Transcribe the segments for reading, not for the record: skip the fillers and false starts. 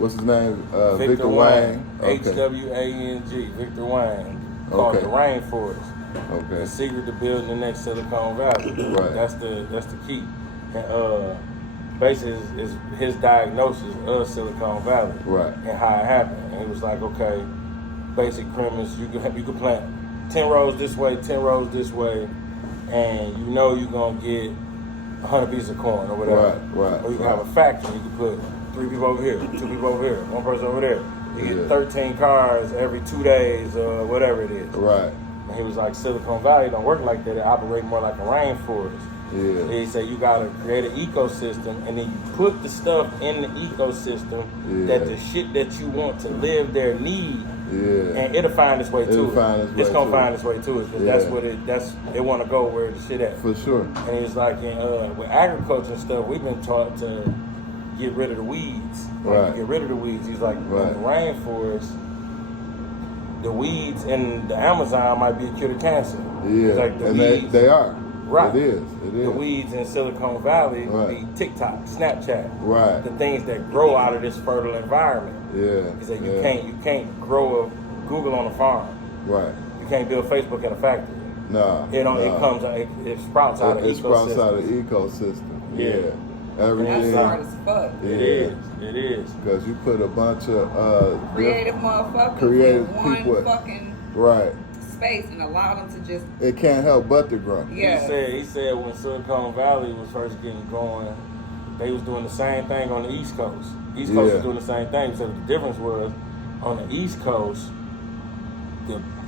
What's his name? Victor Wang. Okay. H-W-A-N-G. Victor Wang. Called the Rainforest. Okay. The secret to building the next Silicon Valley. Right. That's the key. And basically is his diagnosis of Silicon Valley. Right. And how it happened. And he was like, okay, basic premise, you could plant 10 rows this way, 10 rows this way, and you know you're gonna get 100 pieces of corn or whatever. Right. Or you can have a factory, you can put 3 people over here, 2 people over here, 1 person over there. You get 13 cars every 2 days or whatever it is. Right. And he was like, Silicon Valley don't work like that. It operate more like a rainforest. Yeah. He said you gotta create an ecosystem, and then you put the stuff in the ecosystem that the shit that you want to live there need. Yeah. And it'll find its way to it. It's gonna find its way to it, because that's it want to go where the shit at. For sure. And he was like, with agriculture and stuff, we've been taught to get rid of the weeds. Right. Get rid of the weeds. He's like, in the rainforest, the weeds in the Amazon might be a cure to cancer. Yeah. Like the and weeds, they are. Right. It is. The weeds in Silicon Valley be TikTok, Snapchat. Right. The things that grow out of this fertile environment. Yeah. He said you can't grow a Google on a farm. Right. You can't build Facebook in a factory. No. It sprouts out of ecosystem. It sprouts out of ecosystem. Yeah. Everything. That's hard as fuck. It is. Because you put a bunch of creative motherfuckers creative in one people. fucking space and allow them to just. It can't help but to grow. Yeah. He said when Silicon Valley was first getting going, they was doing the same thing on the East Coast. East Coast was doing the same thing. So the difference was on the East Coast,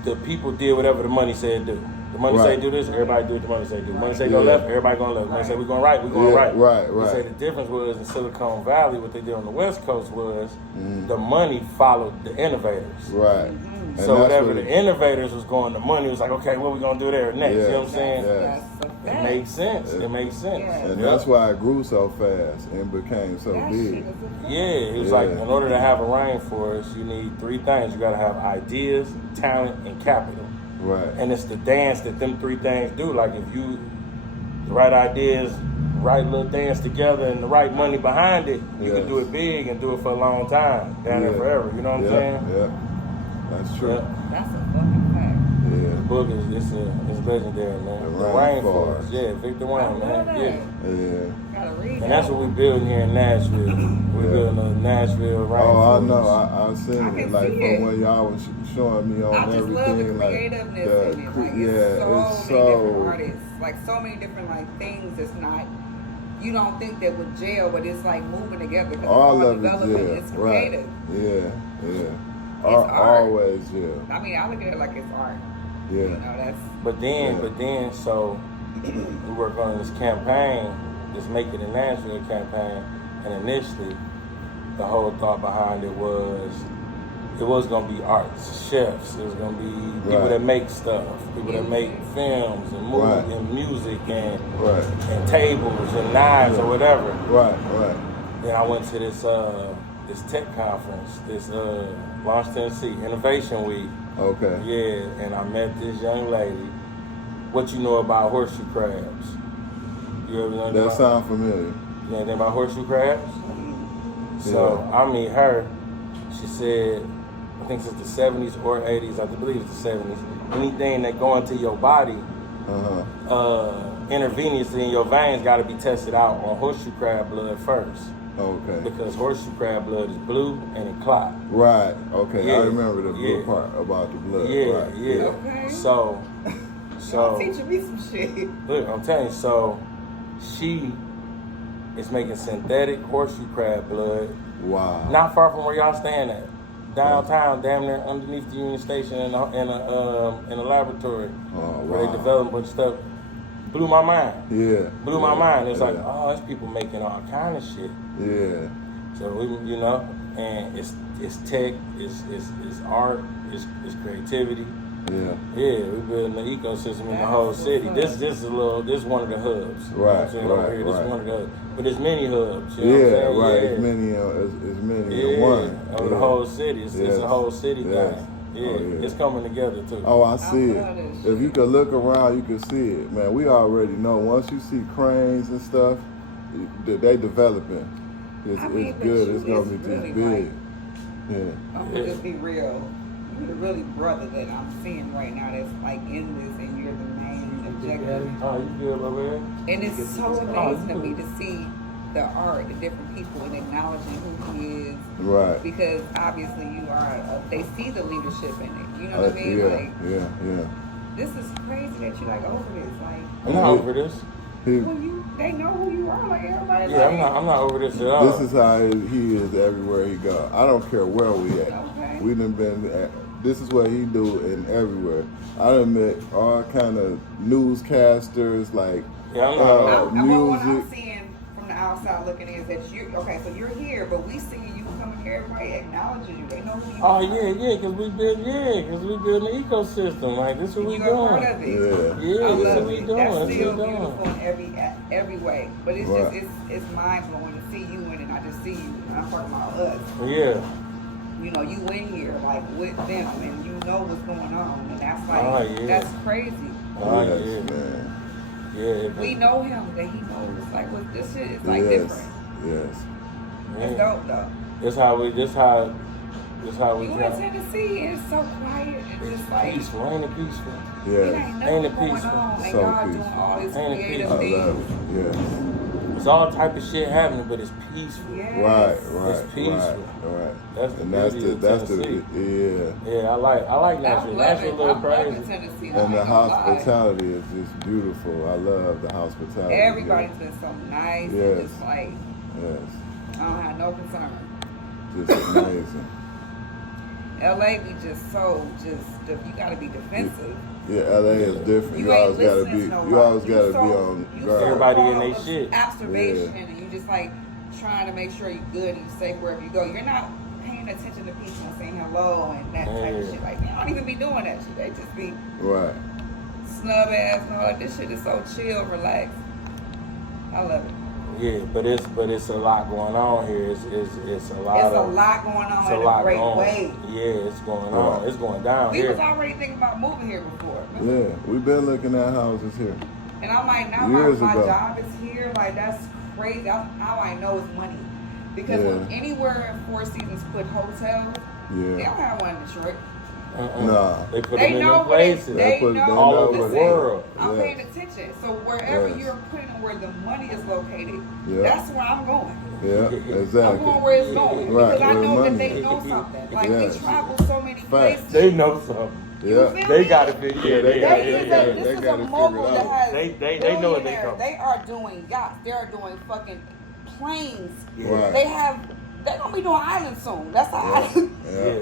the people did whatever the money said do. The money say do this, everybody do what the money say do. The money say go left, everybody going left. The money say we going right, we going right. Right. He said the difference was in Silicon Valley, what they did on the West Coast was the money followed the innovators. Right. So whatever the innovators was going, the money was like, okay, what we gonna do there next? You know what I'm saying? It makes sense. It makes sense. And that's why it grew so fast and became so big. Yeah, it was like, in order to have a rainforest, you need 3 things. You gotta have ideas, talent, and capital. Right. And it's the dance that them 3 things do. Like if you, the right ideas, right little dance together, and the right money behind it, you can do it big and do it for a long time, down there forever. You know what I'm saying? Yeah. That's true. That's a fucking fact. Yeah. The book is legendary, man. The Rainforest. Yeah, Victor Wang, man. Yeah. Gotta read and that's what we're building here in Nashville. We're building a Nashville Rainforest. Oh, I know. I seen it. Like from when y'all was showing me on everything. I just love the creativeness in it. Like it's so many different artists. Like so many different things. It's not. You don't think that with jail, but it's like moving together. All of development. it, It's creative. Yeah. It's art. Always, I mean, I look at it like it's art. Yeah. You know, that's. But then, so we work on this campaign, this Make It in Nashville campaign, and initially, the whole thought behind it was going to be arts, chefs. It was going to be people that make stuff, people that make films and movies and music and tables and knives or whatever. Right. Then I went to this tech conference, this Launch Tennessee Innovation Week. Okay. Yeah, and I met this young lady. What you know about horseshoe crabs? You ever know that? Sound familiar. You know anything about horseshoe crabs? So I meet her. She said, I think since the 70s or 80s, I believe it's the 70s, anything that go into your body, intravenously in your veins, got to be tested out on horseshoe crab blood first. Okay. Because horseshoe crab blood is blue and it clot. Right. Okay. I remember the blue part about the blood. Yeah. Okay. So Y'all teaching me some shit. Look, I'm telling you. So she is making synthetic horseshoe crab blood. Wow. Not far from where y'all staying at. Downtown, damn near underneath the Union Station in a laboratory where they develop a bunch of stuff. Blew my mind. Yeah. Blew my mind. It was like, oh, there's people making all kind of shit. Yeah. So we, and it's tech, it's art, it's creativity. Yeah. Yeah, we're building the ecosystem in the whole city. This is one of the hubs. Right. This is one of the hubs. But there's many hubs. You know what I'm saying? Right. It's many in one. Over the whole city. It's a whole city thing. Yeah, it's coming together too. Oh, I see it. If you could look around, you can see it. Man, we already know. Once you see cranes and stuff, they developing. it's good. It's gonna be just really big. Yeah. I'm gonna just be real. You're the really brother that I'm seeing right now that's like in this, and you're the main objective. Oh, you good over there? And it's so amazing to me to see the art, the different people, and acknowledging who he is. Right. Because obviously you are. They see the leadership in it. You know what I mean? Yeah, Like, yeah. this is crazy that you like over this. Like, I'm not over this. they know who you are. Like everybody. Yeah, like, I'm not over this at all. This is how he is everywhere he go. I don't care where we at. Okay. We done been at, this is what he do in everywhere. I done met all kind of newscasters, like Yeah, I'm not. What I'm music. seeing from the outside looking is that so you're here, but we see you coming here, everybody acknowledges you. They know who you Oh are. yeah, because we build an ecosystem. Like this is what we You're a part doing. of it. Yeah. Yeah, I this is love what we it. doing. That's That's what still we doing. beautiful in every way. But it's Right. just it's mind blowing to see you in it. I just see you. And I'm talking about us. Yeah. You know, you in here like with them, and you know what's going on, and that's like Oh, yeah. that's crazy. Oh Yes, yeah. man. Yeah. We know him that he knows like what this shit is like Yes. different. Yes. That's dope though. This how we You try. in Tennessee, it's so quiet and It's just like peaceful, ain't it peaceful? it Yes. ain't Ain't nothing it going peaceful? on, and So y'all doing peaceful. all this Ain't it creative peaceful? I love things. it. Yes. It's all type of shit happening, but it's peaceful. Yes. Right. peaceful. Right. That's the And that's beauty the of Tennessee. yeah. Yeah, I like I'm Nashville. loving Nashville a little I'm loving crazy. Tennessee. And I the ain't gonna lie. hospitality is just beautiful. I love the hospitality. Everybody's been so nice. Yes. And just like Yes. I don't have no concern. Just amazing. LA be just you gotta be defensive. Yeah, LA is different. You You ain't always gotta listening be. to nobody. You always You gotta so- be on you guard. so Everybody in full they of shit. Observation, Yeah. and you just like trying to make sure you're good and you're safe wherever you go. You're not paying attention to people and saying hello and that type of Yeah. shit. Like they don't even be doing that shit. They just be Right. snub ass and all that. This shit is so chill, relaxed. I love it. Yeah, but it's a lot going on here. It's a lot It's a of lot going on it's a in a lot great going. way. Yeah, it's going on. Right. It's going down We here. was already thinking about moving here before. Remember? Yeah, we've been looking at houses here. And I'm like, now Years my ago. job is here. Like, that's crazy. How I know it's money. Because when Yeah. anywhere Four Seasons put hotels, they Yeah. don't have one in Detroit. Nah. They put They them in know them where places. they put- know. they all know over the Listen, world. I'm Yes. paying attention. So wherever Yes. you're putting where the money is located, Yeah. that's where I'm going. Yeah, I'm exactly. going where it's going. Right, Because I where the know that money they is. know something. Like, Yes. we travel so many Facts. places. They know something. Yeah. feel They me? got it. Yeah, They they, got they, it. This they, is got a it. They this is got a it mogul figured that out. has They know what they billionaires. come. They are doing yachts. They are doing fucking planes. Right. They're gonna be doing islands soon. That's how Yeah.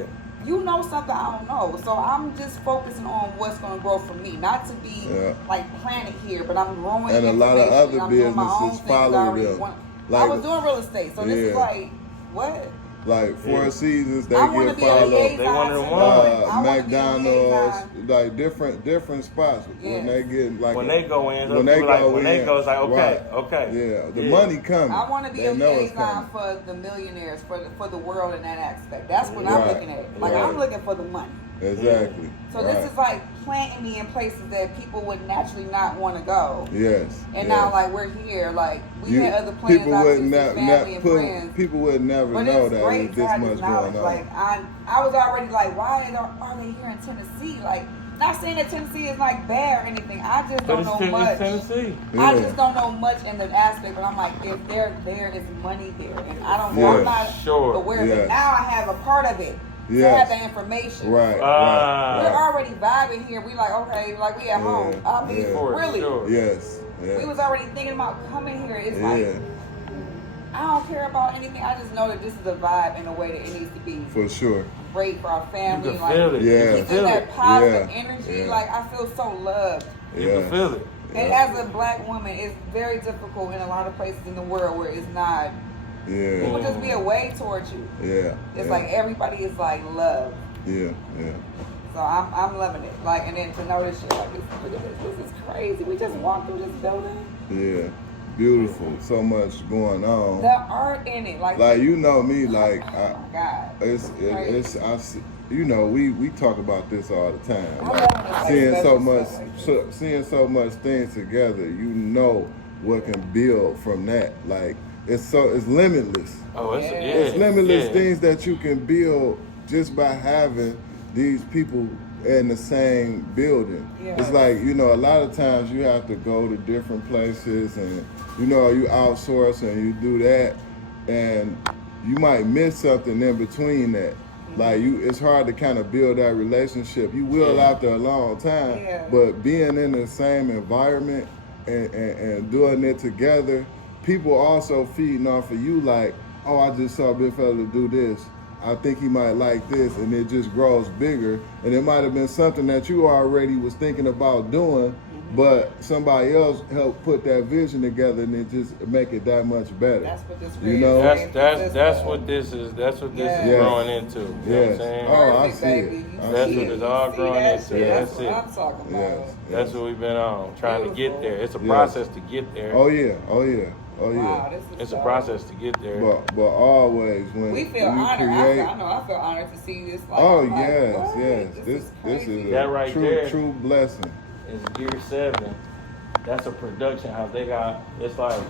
you know something I don't know. So I'm just focusing on what's gonna grow for me, not to be Yeah. like planted here, but I'm growing. And a lot of information, other I'm doing my own businesses things I follow already them. want. I Like- was doing real estate, so this is Yeah. like what? Like Four Yeah. Seasons, they I want to get be a followed. liaison. They one of the to ones. I wanna be a McDonald's, liaison. like different spots. When Yes. they get like When they go in, when they go when in, they go, it's like okay, right. okay. Yeah, the money coming. I want to be They a know it's liaison coming. for the millionaires, for the world in that aspect. That's what I'm Right, looking at. Like right. I'm looking for the money. Exactly. So right. this is like planting me in places that people would naturally not want to go. Yes. And yes. now like we're here, like we had other plans. People would obviously, family and friends. people would never But know it's that great there's to this have much this going knowledge. on. Like I was already like, why are they here in Tennessee? Like, not saying that Tennessee is like bad or anything. I just But don't know it's much. Tennessee. I Yeah. just don't know much in the aspect, but I'm like, if they're there, is money there, and I don't know. Yes. I'm not Sure. aware of Yes. it. Now I have a part of it to Yes. have the information. Right. We're right. already vibing here. We like, okay, like we at Yeah. home. I mean, Yeah. For really. sure. Yes. Yes. We was already thinking about coming here. It's Yeah. like I don't care about anything. I just know that this is a vibe in a way that it needs to be For sure. great for our family. You can like feel it. Yeah. You can keeping feel that it. positive Yeah. energy. Yeah. Like I feel so loved. You Yeah. can feel it. And Yeah. as a black woman, it's very difficult in a lot of places in the world where it's not. Yeah. People just be away towards you. Yeah. It's yeah. like everybody is like love. Yeah. Yeah. So I'm loving it. Like, and then to know this shit, like, look at this. This is crazy. We just walked through this building. Yeah. Beautiful. So much going on. The art in it, like You know me, like oh my God. it's I see, you know we talk about this all the time. I Like, want to seeing say so special much stuff like seeing so much things together, you know what can build from that. Like it's limitless. Oh, it's It's limitless things that you can build just by having these people in the same building. Yeah. It's like, you know, a lot of times you have to go to different places and, you know, you outsource and you do that and you might miss something in between that. Like it's hard to kind of build that relationship. You will out there a long time, but being in the same environment and doing it together, people also feeding off of you like, oh, I just saw Big Fella do this. I think he might like this, and it just grows bigger. And it might have been something that you already was thinking about doing, but somebody else helped put that vision together, and it just make it that much better. That's what this you know. That's what this is. That's what this is growing into. You know what I'm saying? Oh, I see it. That's what it's all growing into. That's it. What I'm talking about. That's what we've been on, trying to get there. It's a process to get there. Oh yeah. Wow, it's a process to get there. But always when we feel honored. I feel honored to see this. Like, oh like, yes. This is that a right true blessing. It's Gear 7. That's a production house. They got, it's like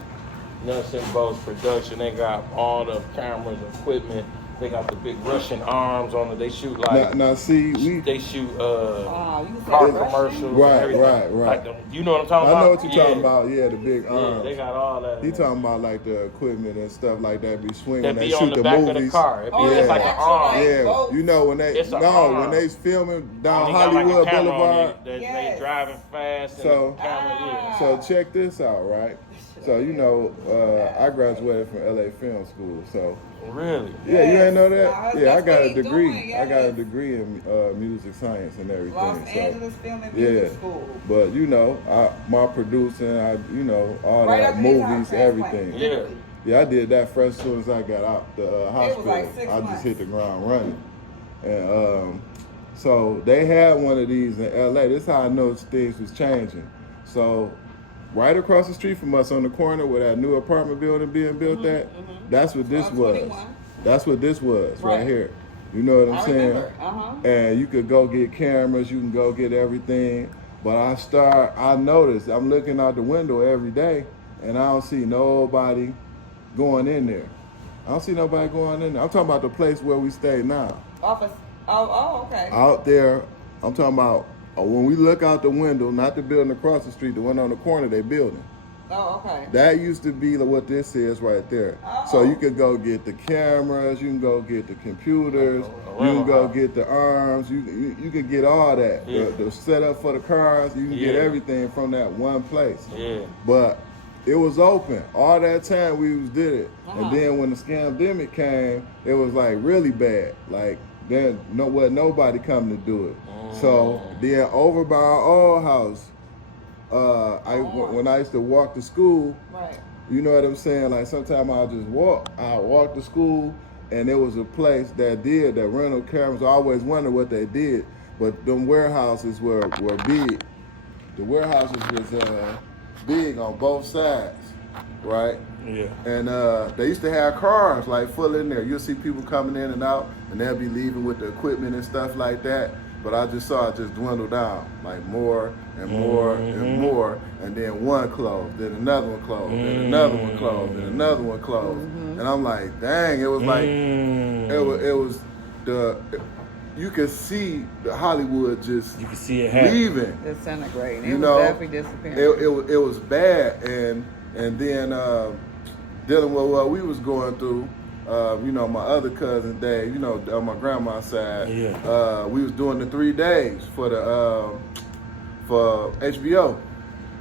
nuts and bolts production. They got all the cameras, equipment. They got the big Russian arms on it. They shoot like now see they shoot car commercials. Right. Like you know what I'm talking about? I know what you're talking about. Yeah, the big arms. They got all that. You talking about like the equipment and stuff like that be swinging. That they be shoot on the back of the car. It's like an arm. Yeah, you know when they when they filming down Hollywood Boulevard. They driving fast. So camera, so check this out, right? So you know, I graduated from LA Film School. So really, yeah, you ain't know that? Yeah, I got a degree. I got a degree in music science and everything. Los Angeles Film and Music School. But you know, my producing, you know, all that, movies, everything. Yeah, I did that fresh as soon as I got out the hospital. Like 6 months. I just hit the ground running, and so they had one of these in LA. This is how I know things was changing. So. Right across the street from us on the corner where that new apartment building being built at, that's what this was. That's what this was right here. You know what I'm saying? And you could go get cameras, you can go get everything. But I noticed, I'm looking out the window every day and I don't see nobody going in there. I don't see nobody going in there. I'm talking about the place where we stay now. Office. Oh, okay. Out there, I'm talking about when we look out the window, not the building across the street, the one on the corner, they building. Oh, okay. That used to be what this is right there. Oh. So you could go get the cameras, you can go get the computers, you can go get the arms, you could get all that. The setup for the cars, you can get everything from that one place. Yeah. But it was open. All that time we did it. And then when the scamdemic came, it was like really bad. Like then nobody come to do it. So then over by our old house, when I used to walk to school, you know what I'm saying? Like sometimes I'll just walk to school, and there was a place that did that rental cameras. I always wondered what they did, but them warehouses were big. The warehouses was big on both sides, right? Yeah. And they used to have cars like full in there. You'll see people coming in and out, and they'll be leaving with the equipment and stuff like that. But I just saw it just dwindle down, like more and more and more, and then one closed, then another one closed, then another one closed, then another one closed, and I'm like, dang, it was like, it was you could see the Hollywood just leaving, disintegrating. You it know, was definitely disappearing. It was bad, and then dealing with what we was going through. You know, my other cousin Dave, you know, on my grandma's side, we was doing the 3 days for the for HBO.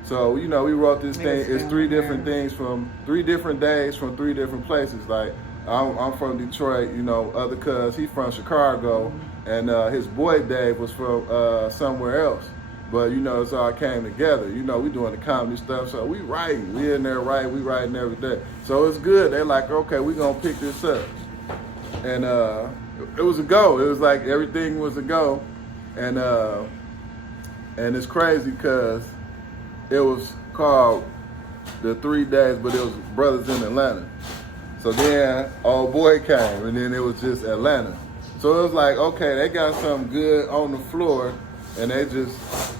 So, you know, we wrote this thing. It's 3 different things from 3 different days from 3 different places. Like I'm from Detroit, you know, other cuz he's from Chicago, and his boy Dave was from somewhere else. But, you know, it's all came together. You know, we doing the comedy stuff, so we writing. We in there writing, we writing every day. So it's good. They're like, okay, we gonna pick this up. And it was a go. It was like everything was a go. And it's crazy because it was called the 3 days, but it was Brothers in Atlanta. So then old boy came, and then it was just Atlanta. So it was like, okay, they got something good on the floor. And they just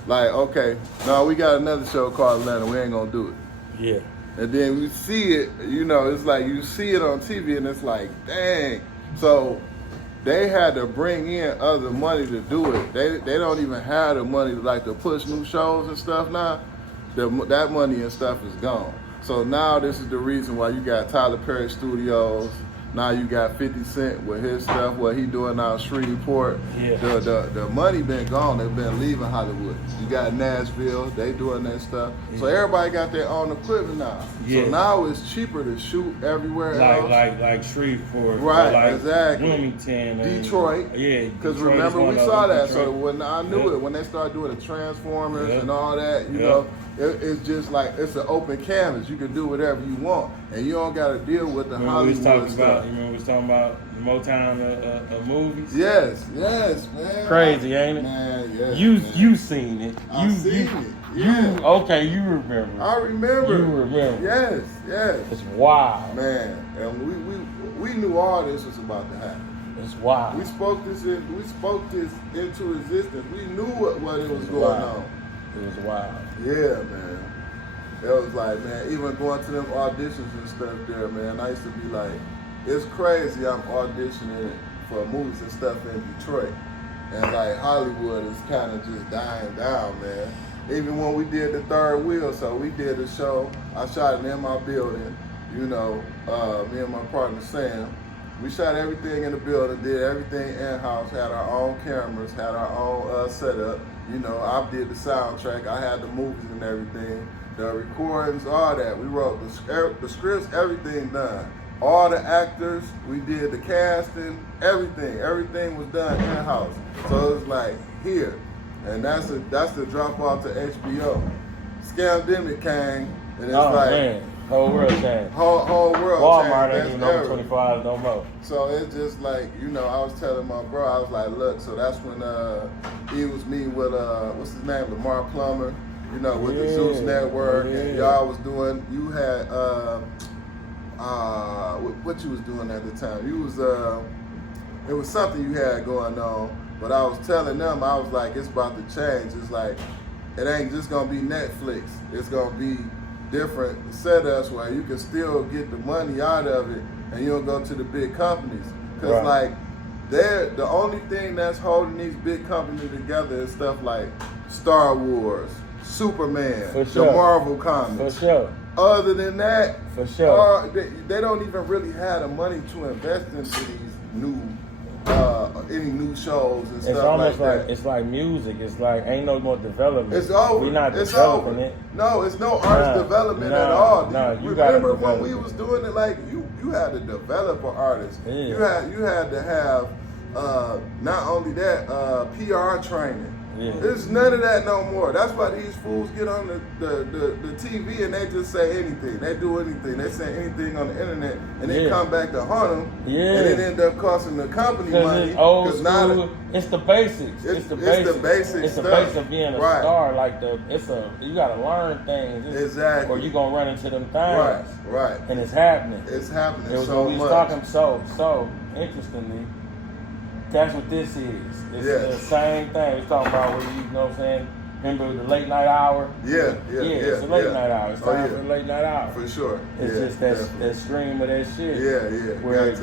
like, okay, no, we got another show called Atlanta. We ain't gonna do it. Yeah. And then we see it, you know, it's like you see it on TV and it's like, dang. So they had to bring in other money to do it. They don't even have the money to push new shows and stuff now. That money and stuff is gone. So now this is the reason why you got Tyler Perry Studios. Now you got 50 Cent with his stuff, what he doing now in Shreveport. Yeah. The money been gone. They've been leaving Hollywood. You got Nashville, they doing that stuff. Yeah. So everybody got their own equipment now. Yeah. So now it's cheaper to shoot everywhere else. Like Shreveport. Right, like exactly. Wilmington. Detroit. Yeah. Because remember we saw that. So when I knew it, when they started doing the Transformers and all that, you know, it's just like it's an open canvas. You can do whatever you want, and you don't got to deal with the Hollywood stuff. You remember we was talking about the Motown movies? Yes, man. Crazy, ain't it? Man, yes. You seen it? I seen it. Yeah. You remember? I remember. You remember? Yes. It's wild, man. And we knew all this was about to happen. It's wild. We spoke this into existence. We knew what it was going on. It was wild. Yeah, man. It was like, man, even going to them auditions and stuff there, man, I used to be like, it's crazy I'm auditioning for movies and stuff in Detroit. And like Hollywood is kind of just dying down, man. Even when we did the Third Wheel, so we did a show, I shot it in my building, you know, me and my partner Sam. We shot everything in the building, did everything in-house, had our own cameras, had our own setup. You know, I did the soundtrack, I had the movies and everything, the recordings, all that. We wrote the scripts, everything done. All the actors, we did the casting, everything. Everything was done in-house. So it's like, here. And that's the drop off to HBO. Scamdemic came, and it's man. Whole world changed. Whole world Walmart changed. ain't even over 25 no more. So it's just like, you know, I was telling my bro, I was like, look, so that's when he was meeting with, what's his name, Lamar Plummer, you know, with the Zeus Network, and y'all was doing, you had, what you was doing at the time? You was, it was something you had going on, but I was telling them, I was like, it's about to change. It's like, it ain't just gonna be Netflix. It's gonna be different setups where you can still get the money out of it and you don't go to the big companies. Because like, they're the only thing that's holding these big companies together is stuff like Star Wars, Superman, the Marvel comics. For sure. Other than that, for sure, they don't even really have the money to invest into these new any new shows and stuff like that. It's almost like it's like music. It's like ain't no more development. It's over. We're not developing it. No, it's no artist development at all. You remember when we was doing it? Like you had to develop an artist. Yeah. You had to have not only that PR training. Yeah. There's none of that no more. That's why these fools get on the TV and they just say anything. They do anything. They say anything on the internet and they come back to haunt them. Yeah. And it end up costing the company money. It's old school. It's the basics. It's the basics. It's the basics of being a star. Like you gotta learn things. Exactly. Or you gonna run into them things. Right. And it's happening. It's happening. It was so when we was talking so interestingly. That's what this is. It's the same thing. We're talking about where you know what I'm saying? Remember the late night hour? Yeah. It's a late night hour. It's time for the late night hour. For sure. It's just that stream of that shit. Yeah. Where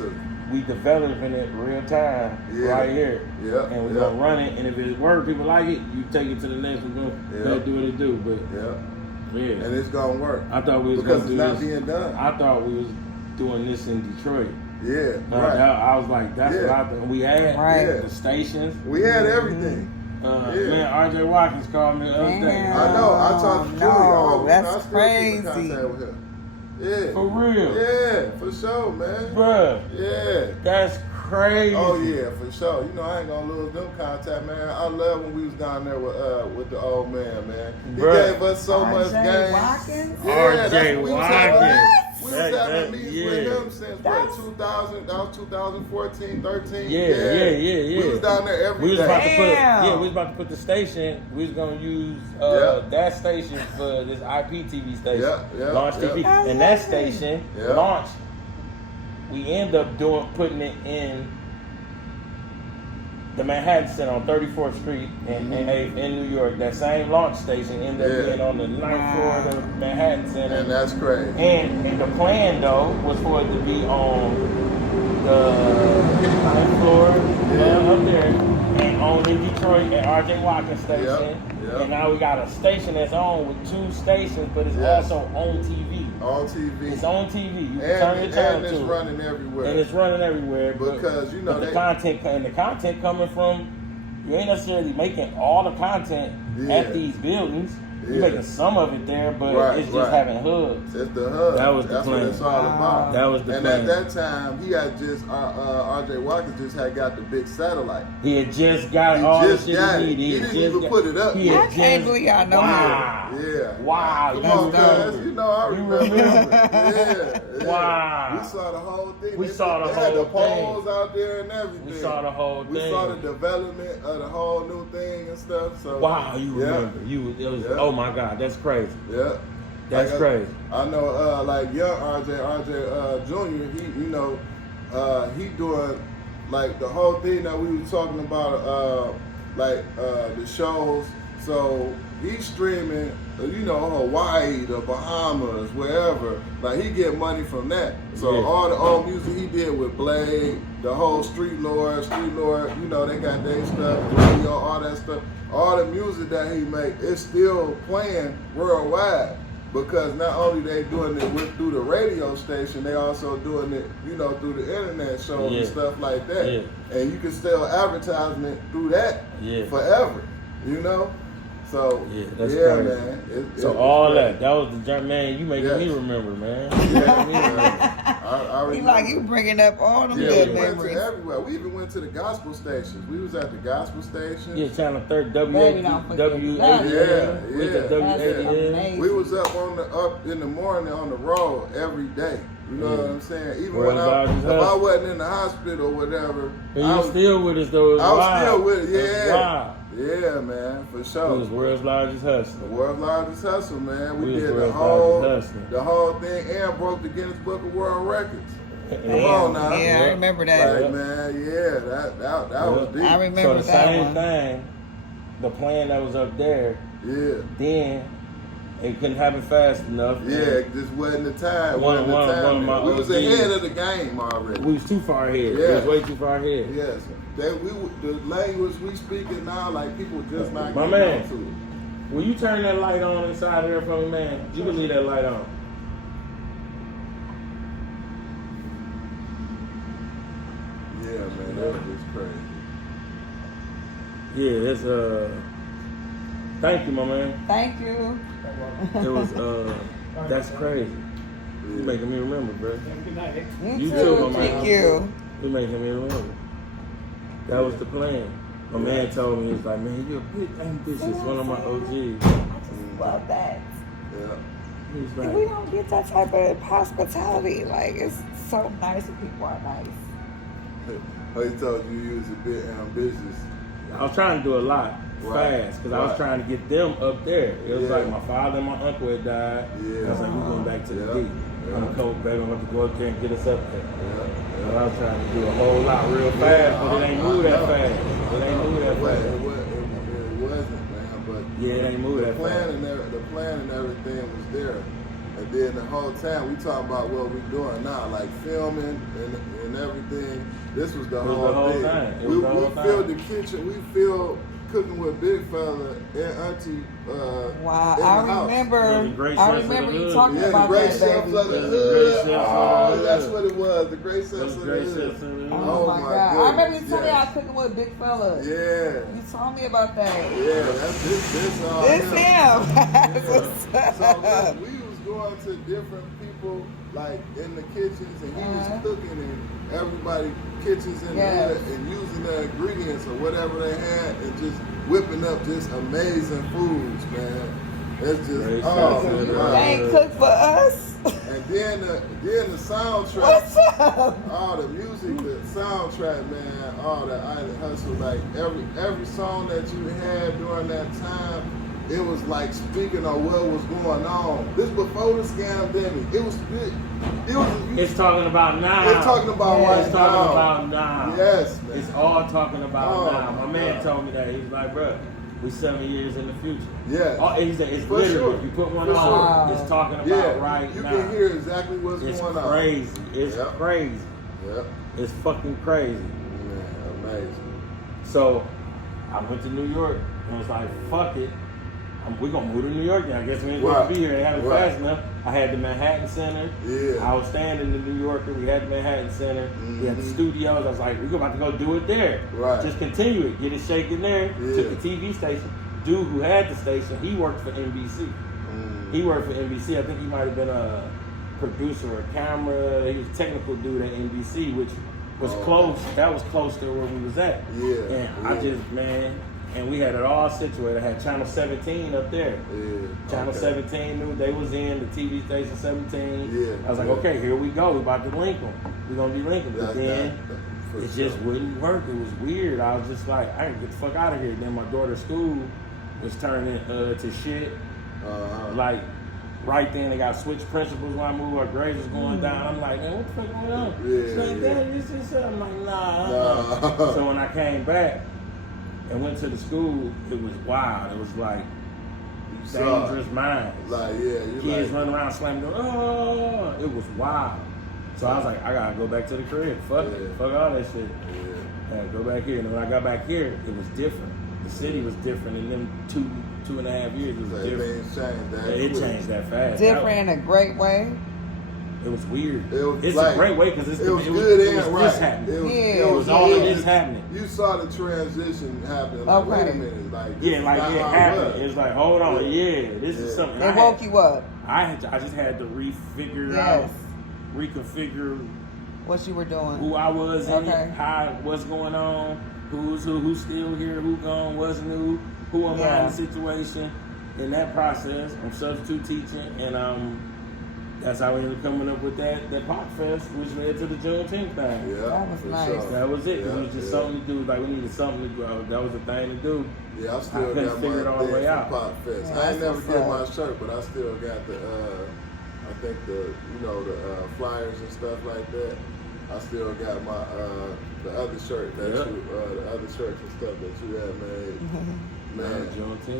we developing it real time right here. Yeah. And we're gonna run it. And if it works, people like it, you take it to the next one. They'll do what it do. But and it's gonna work. I thought we was because gonna do it's not this. being done. I thought we was doing this in Detroit. Yeah, right. I was like, that's what I thought. We had the stations. We had everything. Man, R.J. Watkins called me the other day. I know. I talked to Julie. That's crazy. Yeah. For real. Yeah, for sure, man. Bruh. Yeah. That's crazy. Oh yeah, for sure. You know I ain't gonna lose them contact, man. I love when we was down there with the old man. He gave us so much game. R.J. Watkins. We was having meetings with him since 2000. That was 2014, 13. Yeah. We was down there every day. We was about to put the station. We was gonna use that station for this IPTV station. Launch TV, and that station launched. We end up putting it in the Manhattan Center on 34th Street in New York. That same launch station ended up being on the 9th floor of the Manhattan Center. And that's crazy. And the plan though was for it to be on the 9th floor up there, and on in Detroit at R.J. Watkins Station. Yep. And now we got a station that's on with 2 stations, but it's also on TV. On TV. It's on TV. You can turn your channel to it's it. running everywhere. And it's running everywhere. Because you know but the content coming from, you ain't necessarily making all the content at these buildings. You're making some of it there, but it's just having hubs. It's the hub. That was the That's plan. what it's all about. That was the and plan. at that time, he had just R.J. Watkins just had got the big satellite. He had just got all the shit he needed. He didn't even put it up. I can't believe y'all know wow. Yeah. Wow. Come on, guys. You know I remember. Yeah. Wow. We saw the whole thing. We saw the they had whole the poles out there and everything. We saw the whole thing. We saw the development of the whole new thing and stuff. So wow, you remember? It was. Oh my God, that's crazy. Yeah. That's crazy. I know, like young RJ Jr. He doing like the whole thing that we were talking about, the shows. So he's streaming, Hawaii, the Bahamas, wherever. Like he get money from that. So all the old music he did with Blade, the whole Street Lord, they got their stuff, radio, all that stuff. All the music that he make is still playing worldwide, because not only they doing it through the radio station, they also doing it, through the internet shows and stuff like that. Yeah. And you can still advertisement through that forever, So that's crazy. Man. So all that was the jump, man. You making me remember, man. I remember. He like you bringing up all them good we memories. went to everywhere. We even went to the gospel stations. We was at the gospel stations. Yeah, channel 30, W80. We was up in the morning on the road every day. You know what I'm saying? Even when if I wasn't in the hospital or whatever, I was still with us though. I was still with it. Yeah, man, for sure. It was world's largest hustler. The world's largest hustle, man. We did the whole thing and broke the Guinness Book of World Records. Come on now. Yeah, I remember that. Like, man, that was deep. I remember that that same one. thing, the plan that was up there, then it couldn't happen fast enough. Yeah, it just wasn't the time. We was ahead of the game already. We was too far ahead. We was way too far ahead. Yes. The language we speaking now, like people just not getting on to it. Will you turn that light on inside of there for me, man? You can leave that light on. Yeah, man, that was just crazy. Yeah, it's thank you, my man. Thank you. It was that's crazy. You making me remember, bro. Good night. You too, my man. Thank you. You making me remember. That was the plan. My man told me, he was like, man, you're a bit ambitious. One of my OGs. I just love that. Yeah. He was like, we don't get that type of hospitality. Like, it's so nice when people are nice. He told you was a bit ambitious. I was trying to do a lot fast because I was trying to get them up there. It was like my father and my uncle had died. I was like, we're going back to the D. I'm going to come back. I'm going to have to go up there and get us up there. I was trying to do a whole lot real fast, but it ain't move that fast. It ain't move that fast. It wasn't, man. But it ain't move that fast. The plan and everything was there. And then the whole time we talking about what we doing now, like filming and everything. This was the whole thing. We filled the kitchen. We filled cooking with Big Fella and Auntie. Wow, I remember you talking about great that, chefs baby. of the hood. Oh, that's what it was. The great chefs of the hood. Oh my God! I remember you told me I was cooking with Big Fella. Yeah. You told me about that. Yeah, that's this him. So we was going to different people like in the kitchens, and he was cooking in everybody kitchens in the hood and using the ingredients or whatever they had and just whipping up just amazing foods, man. It's just They ain't cook for us. And then the soundtrack. What's up? All the music, the soundtrack, man. All the Island Hustle, like every song that you had during that time, it was like speaking on what was going on. This before the scamdemic. It's talking about now. It's talking about right now. It's talking about now. Yes, man. It's all talking about now. My man God. told me that. He's like, bro, we 7 years in the future. Yeah. Oh, he said, it's For literally, sure. if you put one For on, sure. it's talking about right you now. can hear exactly what's going on. Crazy. It's crazy. Yep. It's fucking crazy. Man, amazing. So, I went to New York and was like, fuck it. We're going to move to New York now. I guess we ain't going to be here. They have it fast enough. I had the Manhattan Center. Yeah. I was staying in the New Yorker. We had the Manhattan Center. We had the studios. I was like, we're about to go do it there. Right. Just continue it. Get it shaking there. Yeah. Took the TV station. Dude who had the station, he worked for NBC. He worked for NBC. I think he might have been a producer or camera. He was a technical dude at NBC, which was close. That was close to where we was at. Yeah. And I just, man, and we had it all situated. I had Channel 17 up there. Yeah. Channel 17 knew they was in, the TV station 17. Yeah. I was like, okay, here we go. We about to link them. We're going to be linking. But then it just wouldn't work. It was weird. I was just like, I gotta get the fuck out of here. Then my daughter's school was turning to shit. Like, right then they got switched principals when I moved. Our grades was going down. I'm like, man, what the fuck going on? She's like, Dad, this is it. I'm like, nah. So when I came back and went to the school, it was wild. It was like dangerous minds. Like, kids running around slamming doors. Oh, it was wild. So I was like, I gotta go back to the crib. Fuck it. Fuck all that shit. Yeah, go back here. And when I got back here, it was different. The city was different. In them 2.5 years, it was different. It changed that fast. Different in a great way. It was weird. It's like, a great way because it was this happening. It was all of this happening. You saw the transition happen. Like, wait a minute. Like, it happened. It was like, hold on. This is something. It woke you up. I just had to refigure out, reconfigure what you were doing, who I was, what's going on, who's still here, who gone, what's new, who am I in the situation. In that process, I'm substitute teaching, and that's how we ended up coming up with that Pop Fest, which led to the Juneteenth thing. Yeah, that was nice. Sure. That was it. It was just something to do. Like, we needed something to do. That was the thing to do. Yeah, I still got my it all the way out. Pop Fest. Yeah, I ain't never get my shirt, but I still got the I think the flyers and stuff like that. I still got my the other shirt that the other shirts and stuff that you had made. Man,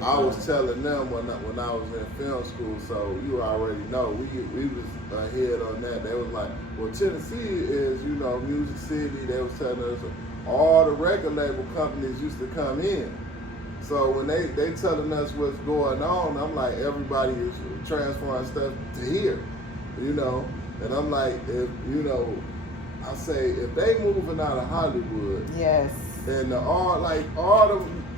I was telling them when I was in film school, so you already know we was ahead on that. They was like, well, Tennessee is Music City. They was telling us all the record label companies used to come in. So when they telling us what's going on, I'm like, everybody is transferring stuff to here, And I'm like, if I say if they moving out of Hollywood, and all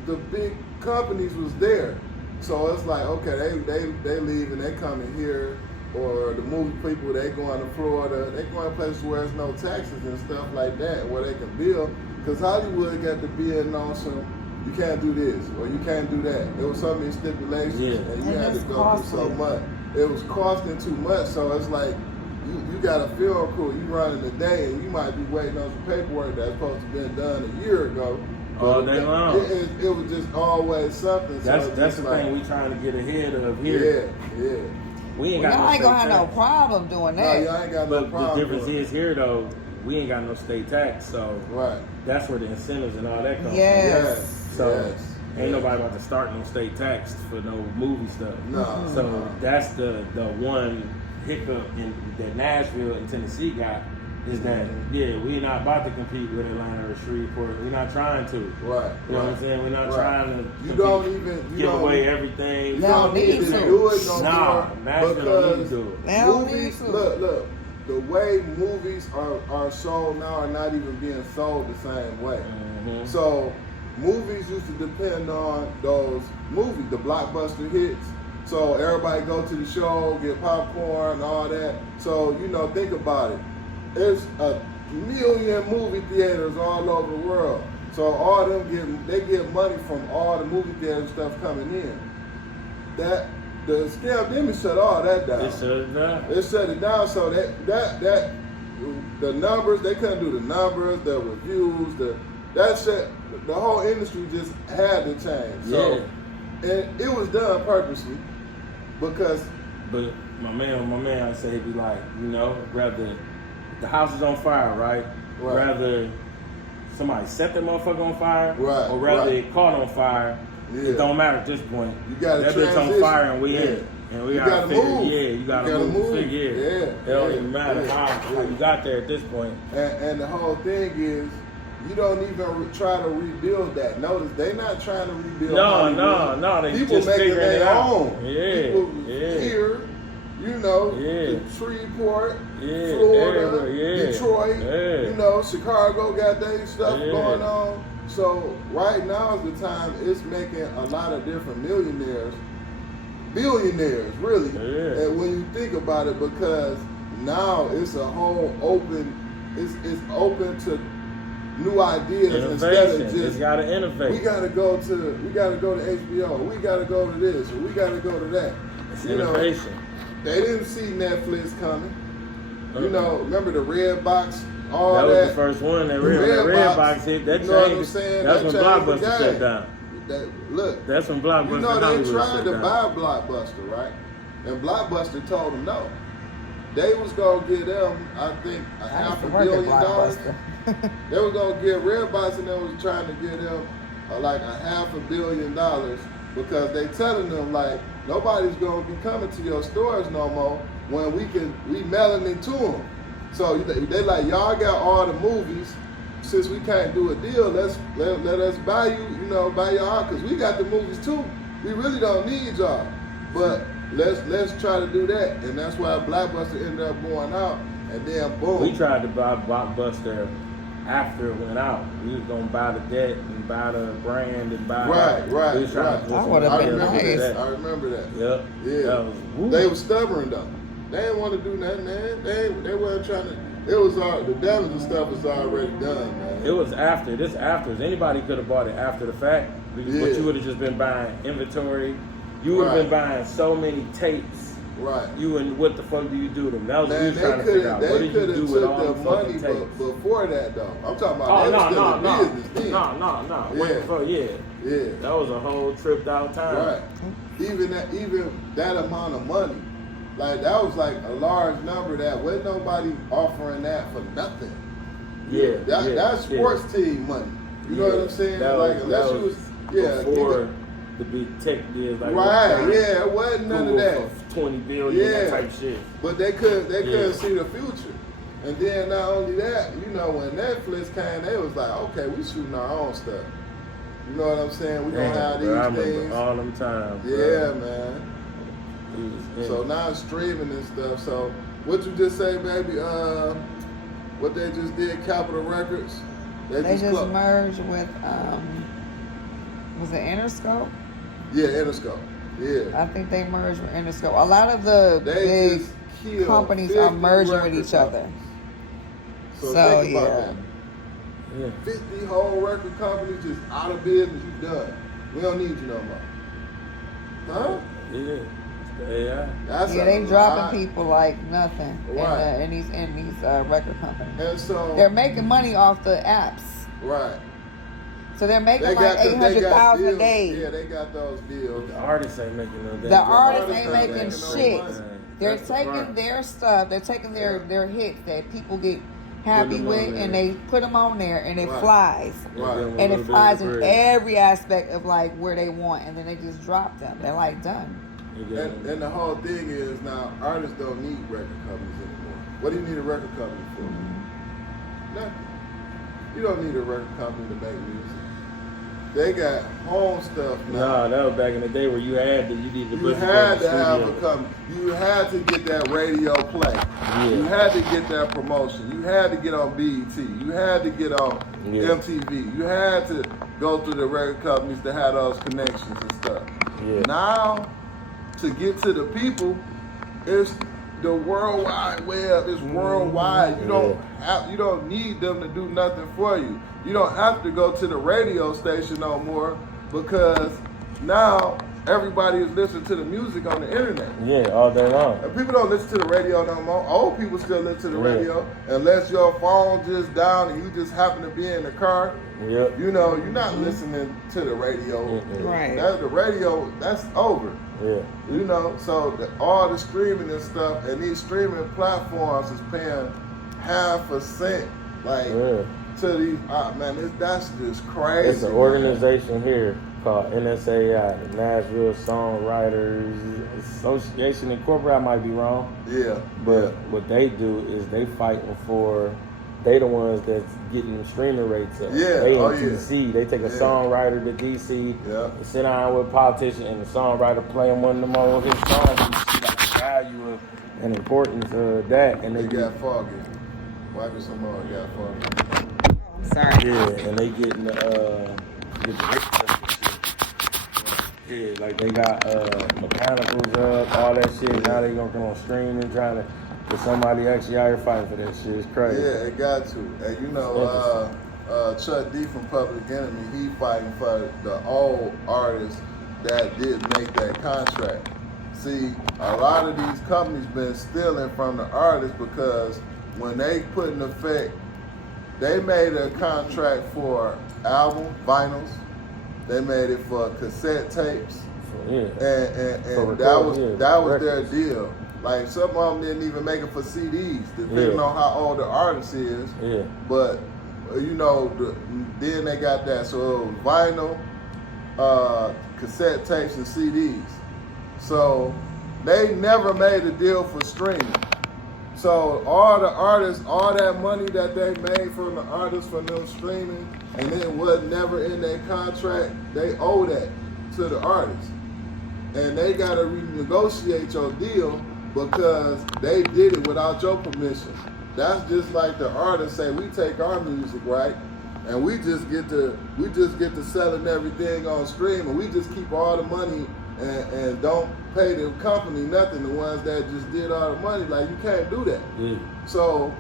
the big companies was there, so it's like, okay, they leave and they coming here, or the movie people, they going to Florida, they going places where there's no taxes and stuff like that, where they can build, because Hollywood got to be in on some, you can't do this or you can't do that. There was so many stipulations, and you had to go through so much. It was costing too much, so it's like you got a film crew, you running a day, and you might be waiting on some paperwork that's supposed to have been done a year ago. All day long. It was just always something. That's the thing we trying to get ahead of here. Yeah. We ain't got y'all no ain't gonna have tax. no problem doing that. No, y'all ain't got no problem. But the difference is here though, we ain't got no state tax, so right. That's where the incentives and all that comes from. Yes. So ain't nobody about to start no state tax for no movie stuff. No. So that's the one hiccup that Nashville and Tennessee got. Is that we're not about to compete with Atlanta or Shreveport. We're not trying to. Right. You know what I'm saying? We're not trying to. You don't even give away everything. You don't need to do it no more. Nashville don't need to do it. Movies, look. The way movies are sold now are not even being sold the same way. Mm-hmm. So movies used to depend on those movies, the blockbuster hits. So everybody go to the show, get popcorn, all that. So think about it. There's a million movie theaters all over the world. So all them get money from all the movie theater stuff coming in. That the scamdemic shut all that down. It shut it down. It shut it down. So that the numbers, they couldn't do the numbers, the reviews, the whole industry just had to change. So And it was done purposely because. But my man, I say he'd be like, rather the house is on fire, right? Rather somebody set that motherfucker on fire, or rather it caught on fire. Yeah. It don't matter at this point. You got that bitch on fire and we in it. And we gotta figure, you gotta move. It don't even matter how you got there at this point. And the whole thing is, you don't even try to rebuild that. Notice they not trying to rebuild. No. They people just making their own. People here, Shreveport, Florida, Detroit, Chicago got their stuff going on. So right now is the time it's making a lot of different billionaires, really. Yeah. And when you think about it, because now it's a whole open, it's open to new ideas instead of just. It's gotta innovate. We gotta go to HBO. We gotta go to this, or we gotta go to that. It's innovation. They didn't see Netflix coming. Remember the red box. All that was the first one. That red box hit. That changed. What I'm saying? That's when Blockbuster shut down. That's when Blockbuster. They tried to buy Blockbuster, right? And Blockbuster told them no. They was gonna get them, I think, $500 million. They was gonna get Redbox, and they was trying to get them like $500 million because they telling them like nobody's gonna be coming to your stores no more when we mailing it to them. So they like, y'all got all the movies. Since we can't do a deal, let us buy you, buy y'all, because we got the movies too. We really don't need y'all. But let's try to do that. And that's why Blockbuster ended up going out. And then boom. We tried to buy Blockbuster after it went out. We was gonna buy the debt and buy the brand and buy Right. I would have been nice. I remember that. Yep. Yeah. They were stubborn though. They didn't want to do nothing, man. They weren't trying to. It was the damage and stuff was already done, man. It was after. Anybody could have bought it after the fact, but you would have just been buying inventory. You would have been buying so many tapes. Right. What the fuck do you do to them? That was what you trying to figure out. What did you do with all the fucking tapes? Before that, though. I'm talking about business. No. Yeah. That was a whole tripped out time. Right. Even that amount of money. Like, that was like a large number that wasn't nobody offering that for nothing. Yeah. That's sports team money. You know what I'm saying? Before the big tech deals. Like it wasn't none of that. $20 billion type shit. But they couldn't see the future. And then not only that, when Netflix came, they was like, okay, we shooting our own stuff. You know what I'm saying? We gonna have these things. All them times. Yeah, man. So now it's streaming and stuff. So what you just say, baby? What they just did, Capitol Records. They just merged with was it Interscope? Yeah, Interscope. Yeah. I think they merged with Interscope. A lot of the big companies are merging with each other. So think about that. 50 whole record companies just out of business. You done. We don't need you no more. Huh? Yeah. Yeah. They dropping people like nothing in these record companies. And so they're making money off the apps. Right. So they're making like 800,000 a day. Yeah, they got those deals. The artists ain't making no deals. The artists ain't making shit. They're taking their stuff. They're taking their hits that people get happy with, and they put them on there, and it flies. Right. And it flies in every aspect of like where they want, and then they just drop them. They're like done. And the whole thing is now artists don't need record companies anymore. What do you need a record company for? Nothing. You don't need a record company to make music. They got home stuff now. No, that was back in the day where you had to have a company. You had to get that radio play. Yeah. You had to get that promotion. You had to get on BET. You had to get on MTV. You had to go through the record companies to have those connections and stuff. Yeah. Now, to get to the people, it's the World Wide Web. It's worldwide. You don't need them to do nothing for you. You don't have to go to the radio station no more because now everybody is listening to the music on the internet. Yeah, all day long. And people don't listen to the radio no more. Old people still listen to the radio. Unless your phone just down and you just happen to be in the car. Yep. You know, you're not listening to the radio. Right. The radio, that's over. Yeah. You know, so all the streaming and stuff, and these streaming platforms is paying 0.5 cent, like, to these, man, that's just crazy. It's an organization here called NSAI, the Nashville Songwriters Association Incorporated. I might be wrong. Yeah. But what they do is they fighting for, they the ones that's getting streaming rates up. Yeah. They in DC. They take a songwriter to DC, and sit down with a politician, and the songwriter playing one of them on his songs. You see like the value of and importance of that. And they got foggy. Wiping some more, got foggy. I'm sorry. Yeah, and they getting the rates up. Yeah, like they got mechanicals up, all that shit. Now they gonna come on streaming, trying to get somebody actually out here fighting for that shit. It's crazy. Yeah, it got to. And you know, Chuck D from Public Enemy, he fighting for the old artists that did make that contract. See, a lot of these companies been stealing from the artists because when they put in effect, they made a contract for album, vinyls. They made it for cassette tapes, and that was their deal. Like some of them didn't even make it for CDs, depending on how old the artist is. Yeah. But you know, then they got that. So it was vinyl, cassette tapes, and CDs. So they never made a deal for streaming. So all the artists, all that money that they made from the artists from them streaming, and it was never in their contract, they owe that to the artists. And they gotta renegotiate your deal because they did it without your permission. That's just like the artists say, we take our music, right? And we just get to selling everything on stream, and we just keep all the money and don't pay the company nothing, the ones that just did all the money. Like, you can't do that. So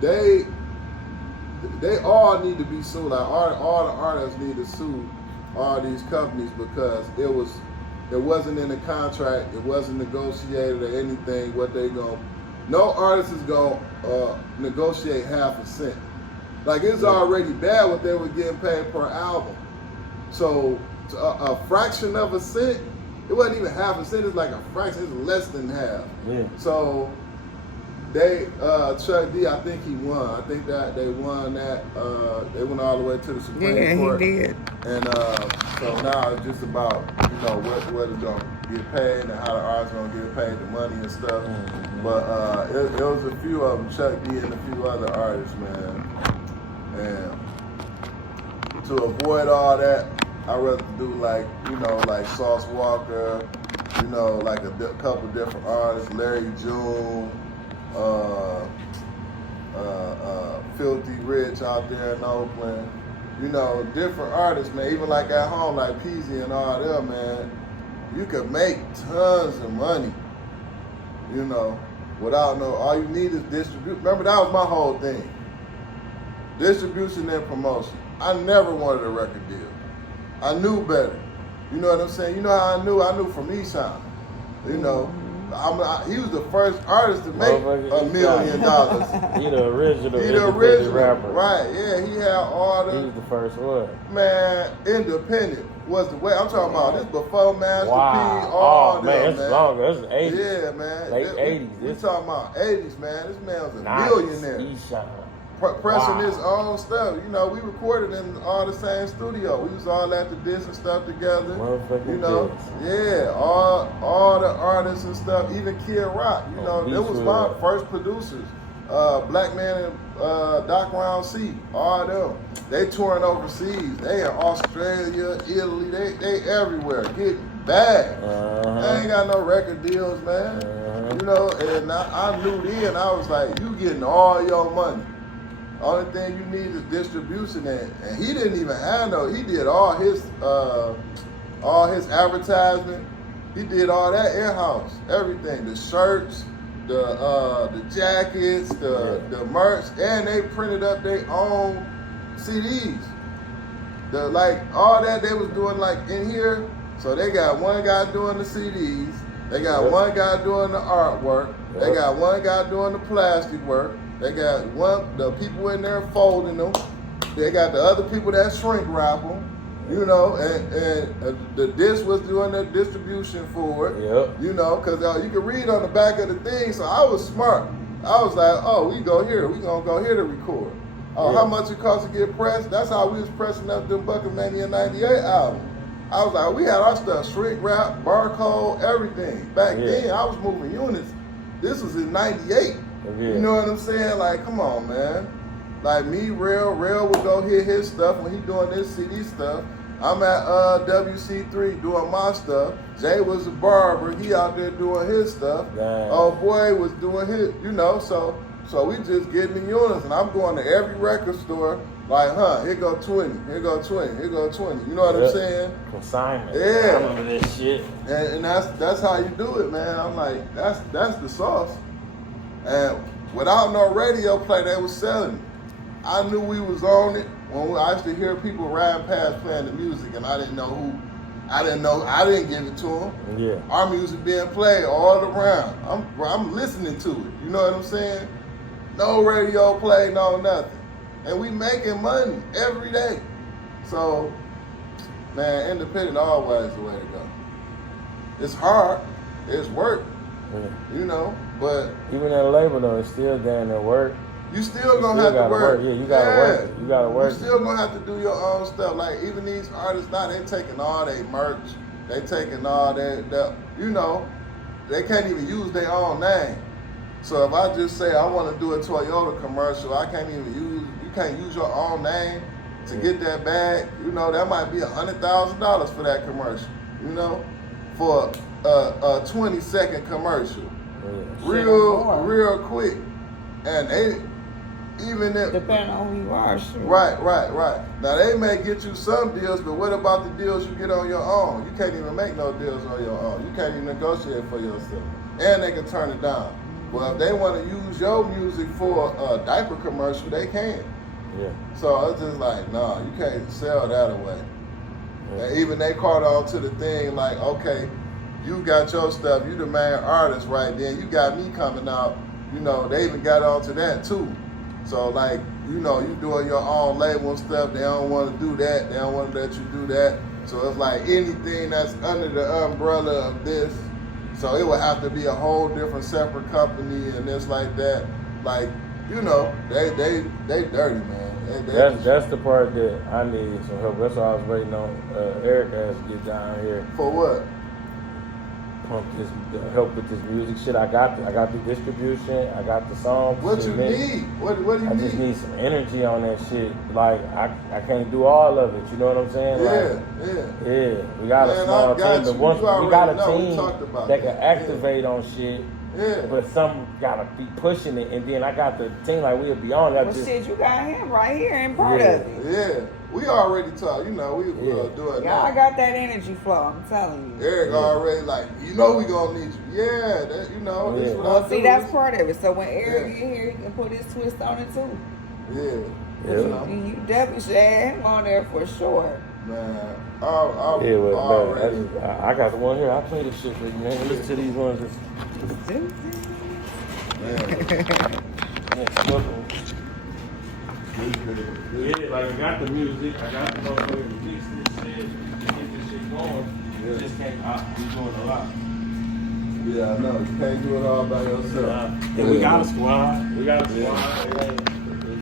they all need to be sued. Like all the artists need to sue all these companies because it wasn't in the contract, it wasn't negotiated or anything. No artist is gonna negotiate 0.5 cent. Like, it's already bad what they were getting paid per album. So a fraction of a cent, it wasn't even 0.5 cent, it's like a fraction, it's less than half. So they, Chuck D, I think he won. I think that they won that, they went all the way to the Supreme Court. Yeah, he did. And so now it's just about, you know, what it's gonna get paid and how the artists gonna get paid, the money and stuff. But it was a few of them, Chuck D and a few other artists, man. And to avoid all that, I'd rather do like Sauce Walker, you know, like a couple different artists, Larry June, Filthy Rich out there in Oakland. You know, different artists, man, even like at home, like Peasy and all them, man, you could make tons of money, you know, without all you need is distribute. Remember, that was my whole thing. Distribution and promotion. I never wanted a record deal. I knew better. You know what I'm saying? You know how I knew? I knew from Eshawn. You know, he was the first artist to make $1 million. He the original. He the original rapper. Right, yeah, he had all the... He was the first one. Man, independent was the way. I'm talking about this before Master P, all man, it's longer. It's 80s. Yeah, man. Late 80s. We talking about 80s, man. This man was a millionaire. Eshawn. Pressing his own stuff. You know, we recorded in all the same studio. We was all at the disc and stuff together. You know, all the artists and stuff, even Kid Rock. You know, it was my first producers. Black Man and Doc Round C, all them. They touring overseas. They in Australia, Italy, they everywhere getting bad. They ain't got no record deals, man. You know, and I knew then, I was like, you getting all your money. Only thing you need is distribution, and he didn't even have he did all his advertisement. He did all that in-house, everything, the shirts, the jackets, the merch, and they printed up their own CDs. All that they was doing, like in here, So they got one guy doing the CDs. They got one guy doing the artwork. They got one guy doing the plastic work. They got the people in there folding them. They got the other people that shrink wrap them. You know, and the disc was doing the distribution for it. Yep. You know, because you can read on the back of the thing. So I was smart. I was like, oh, we go here. We gonna go here to record. Oh, how much it costs to get pressed? That's how we was pressing up them Buckamania 98 album. I was like, we had our stuff shrink wrap, barcode, everything. Back then, I was moving units. This was in 98. You know what I'm saying? Like, come on, man. Like me, Rail would go hit his stuff when he doing this CD stuff. I'm at WC3 doing my stuff. Jay was a barber. He out there doing his stuff. Damn. Old boy was doing his, you know, so we just getting the units. And I'm going to every record store like, here go 20, here go 20, here go 20. You know what I'm saying? Consignment. Yeah. I remember this shit. And that's how you do it, man. I'm like, that's the sauce. And without no radio play, they was selling it. I knew we was on it when I used to hear people riding past playing the music, and I didn't know who. I didn't give it to them. Yeah. Our music being played all around. I'm listening to it. You know what I'm saying? No radio play, no nothing. And we making money every day. So, man, independent always the way to go. It's hard. It's work. Yeah. You know, but even at a label though, it's still damn near work. You still gonna have to work. Yeah, you gotta work. You gotta work. You still gonna have to do your own stuff. Like even these artists now, they taking all their merch. They taking all their you know, they can't even use their own name. So if I just say I want to do a Toyota commercial, you can't use your own name to get that bag. You know, that might be $100,000 for that commercial. You know, for a 20-second commercial, real quick, and they. Even if depending on who you are, sure. Right. Now they may get you some deals, but what about the deals you get on your own? You can't even make no deals on your own. You can't even negotiate for yourself, and they can turn it down. Well, if they want to use your music for a diaper commercial, they can. Yeah. So it's just like, nah, you can't sell that away. Yeah. And even they caught on to the thing like, okay, you got your stuff, you the main artist right then. You got me coming out. You know, they even got on to that too. So like, you know, you doing your own label and stuff, they don't want to do that, they don't want to let you do that. So it's like anything that's under the umbrella of this, so it would have to be a whole different separate company and this like that. Like, you know, they dirty, man. That's the part that I need some help. That's why I was waiting on Eric has to get down here. For what? Help with this music shit. I got the distribution. I got the songs. What you need? What do you need? I just need some energy on that shit. Like I can't do all of it. You know what I'm saying? Yeah. We got a small team. But once we got a team that can activate on shit. Yeah. But some gotta be pushing it, and then I got the team like we'll be on that. Well, shit, you got him right here and part of it. Yeah. We already talk, you know, we do it now. Y'all got that energy flow, I'm telling you. Eric already like, you know we gonna need you. Yeah, that, you know, that's what well, see, that's part of it. So when Eric get here, he can put his twist on it too. Yeah. You definitely should have him on there for sure. Man, I got the one here. I'll play this shit for you, man. Listen to these ones. Yeah, like I got the music, I got the motherfucker to fix this shit, get this shit going. You just can't be doing a lot. Yeah, I know. You can't do it all by yourself. We got a squad.